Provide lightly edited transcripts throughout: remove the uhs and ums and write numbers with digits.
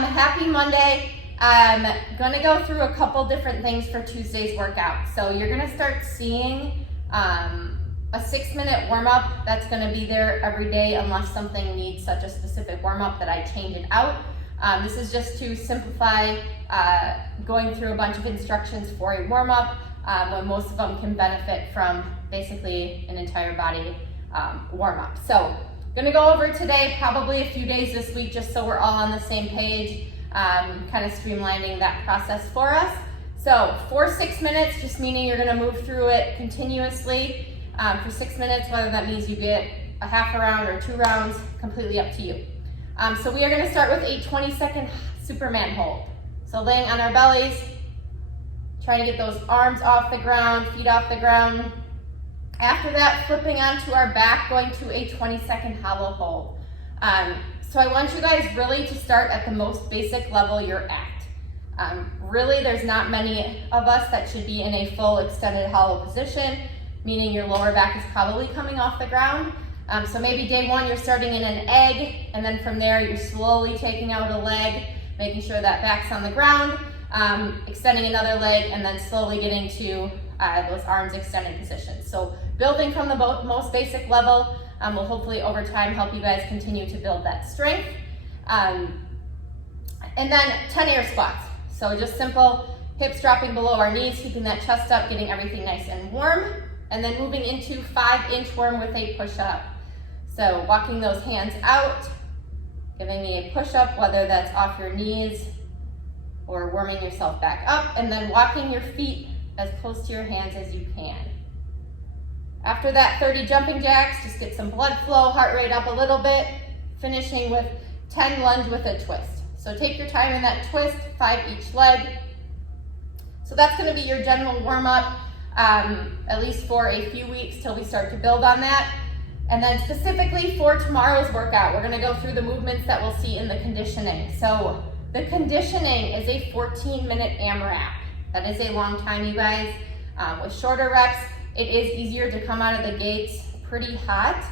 Happy Monday. I'm gonna go through a couple different things for Tuesday's workout. So you're gonna start seeing a 6-minute warm-up that's gonna be there every day unless something needs such a specific warm-up that I change it out. This is just to simplify going through a bunch of instructions for a warm-up when most of them can benefit from basically an entire body warm-up. So gonna go over today, probably a few days this week, just so we're all on the same page, kind of streamlining that process for us. So for 6 minutes, just meaning you're gonna move through it continuously for 6 minutes, whether that means you get a half a round or 2 rounds, completely up to you. So we are gonna start with a 20-second Superman hold. So laying on our bellies, trying to get those arms off the ground, feet off the ground. After that, flipping onto our back, going to a 20-second hollow hold. So I want you guys really to start at the most basic level you're at. Really, there's not many of us that should be in a full extended hollow position, meaning your lower back is probably coming off the ground. So maybe day one, you're starting in an egg, and then from there, you're slowly taking out a leg, making sure that back's on the ground, extending another leg, and then slowly getting to those arms extended positions. So building from the most basic level will hopefully over time help you guys continue to build that strength. And then 10 air squats. So just simple hips dropping below our knees, keeping that chest up, getting everything nice and warm. And then moving into 5 inchworm with a push-up. So walking those hands out, giving me a push-up, whether that's off your knees or warming yourself back up, and then walking your feet as close to your hands as you can. After that, 30 jumping jacks, just get some blood flow, heart rate up a little bit, finishing with 10 lunge with a twist. So take your time in that twist, 5 each leg. So that's gonna be your general warm-up, at least for a few weeks till we start to build on that. And then specifically for tomorrow's workout, we're gonna go through the movements that we'll see in the conditioning. So the conditioning is a 14-minute AMRAP. That is a long time, you guys. With shorter reps, it is easier to come out of the gates pretty hot,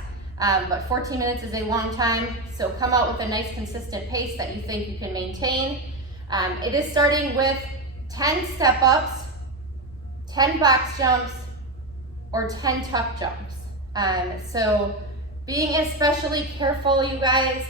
but 14 minutes is a long time, so come out with a nice consistent pace that you think you can maintain. It is starting with 10 step-ups, 10 box jumps, or 10 tuck jumps. So being especially careful, you guys,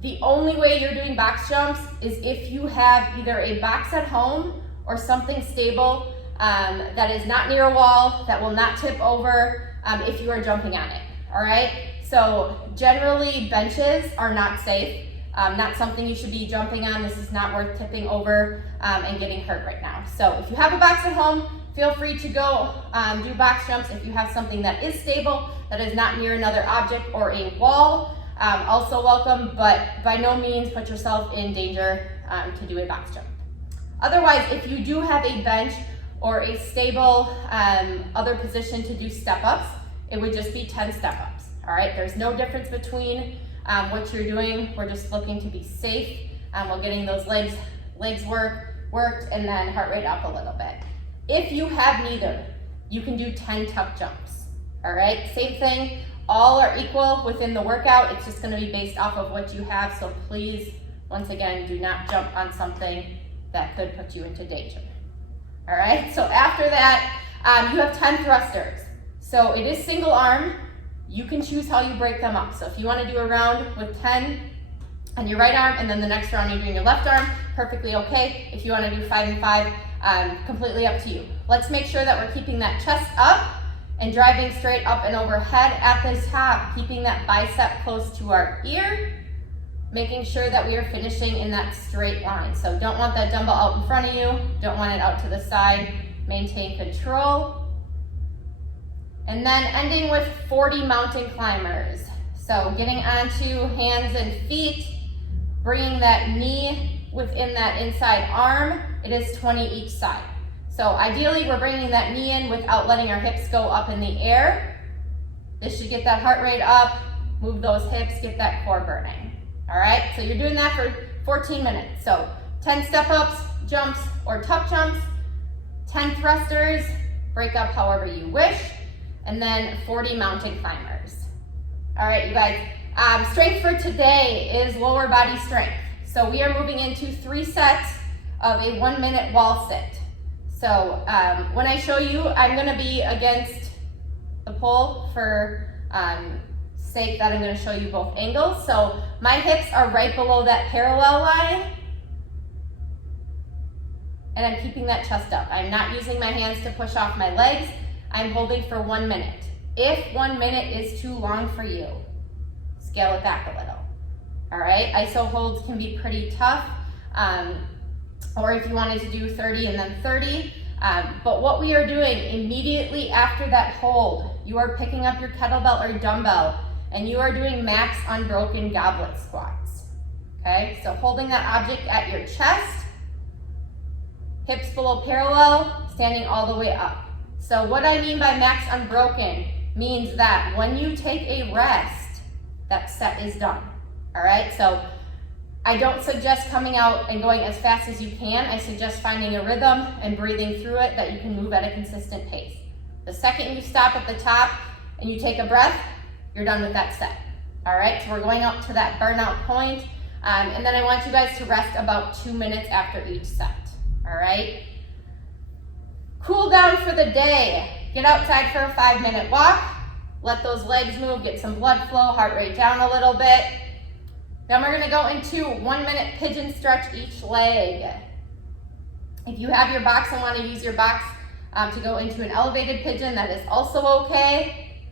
the only way you're doing box jumps is if you have either a box at home or something stable that is not near a wall, that will not tip over if you are jumping on it, all right? So generally benches are not safe, not something you should be jumping on. This is not worth tipping over and getting hurt right now. So if you have a box at home, feel free to go do box jumps. If you have something that is stable, that is not near another object or a wall, also welcome, but by no means put yourself in danger to do a box jump. Otherwise, if you do have a bench or a stable other position to do step-ups, it would just be 10 step-ups, all right? There's no difference between what you're doing. We're just looking to be safe. We're getting those legs worked, and then heart rate up a little bit. If you have neither, you can do 10 tuck jumps, all right? Same thing, all are equal within the workout. It's just gonna be based off of what you have, so please, once again, do not jump on something that could put you into danger. All right, so after that, you have 10 thrusters. So it is single arm. You can choose how you break them up. So if you wanna do a round with 10 on your right arm, and then the next round you're doing your left arm, perfectly okay. If you wanna do 5 and 5, completely up to you. Let's make sure that we're keeping that chest up and driving straight up and overhead at the top, keeping that bicep close to our ear, making sure that we are finishing in that straight line. So don't want that dumbbell out in front of you, don't want it out to the side, maintain control. And then ending with 40 mountain climbers. So getting onto hands and feet, bringing that knee within that inside arm. It is 20 each side. So ideally we're bringing that knee in without letting our hips go up in the air. This should get that heart rate up, move those hips, get that core burning. All right, so you're doing that for 14 minutes. So 10 step-ups, jumps, or tuck jumps, 10 thrusters, break up however you wish, and then 40 mountain climbers. All right, you guys, strength for today is lower body strength. So we are moving into 3 sets of a 1-minute wall sit. So when I show you, I'm gonna be against the pole for sake that I'm gonna show you both angles. So my hips are right below that parallel line, and I'm keeping that chest up. I'm not using my hands to push off my legs. I'm holding for 1 minute. If 1 minute is too long for you, scale it back a little. All right, ISO holds can be pretty tough, or if you wanted to do 30 and then 30. But what we are doing immediately after that hold, you are picking up your kettlebell or dumbbell, and you are doing max unbroken goblet squats. Okay, so holding that object at your chest, hips below parallel, standing all the way up. So what I mean by max unbroken means that when you take a rest, that set is done. All right, so I don't suggest coming out and going as fast as you can. I suggest finding a rhythm and breathing through it that you can move at a consistent pace. The second you stop at the top and you take a breath, you're done with that set. All right, so we're going up to that burnout point, and then I want you guys to rest about 2 minutes after each set. All right, cool down for the day. Get outside for a 5-minute walk. Let those legs move, get some blood flow, heart rate down a little bit. Then we're gonna go into 1-minute pigeon stretch each leg. If you have your box and wanna use your box to go into an elevated pigeon, that is also okay.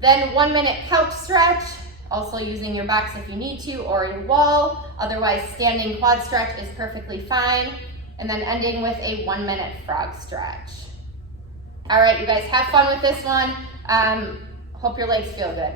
Then 1-minute couch stretch, also using your box if you need to, or a wall. Otherwise, standing quad stretch is perfectly fine. And then ending with a 1-minute frog stretch. All right, you guys, have fun with this one. Hope your legs feel good.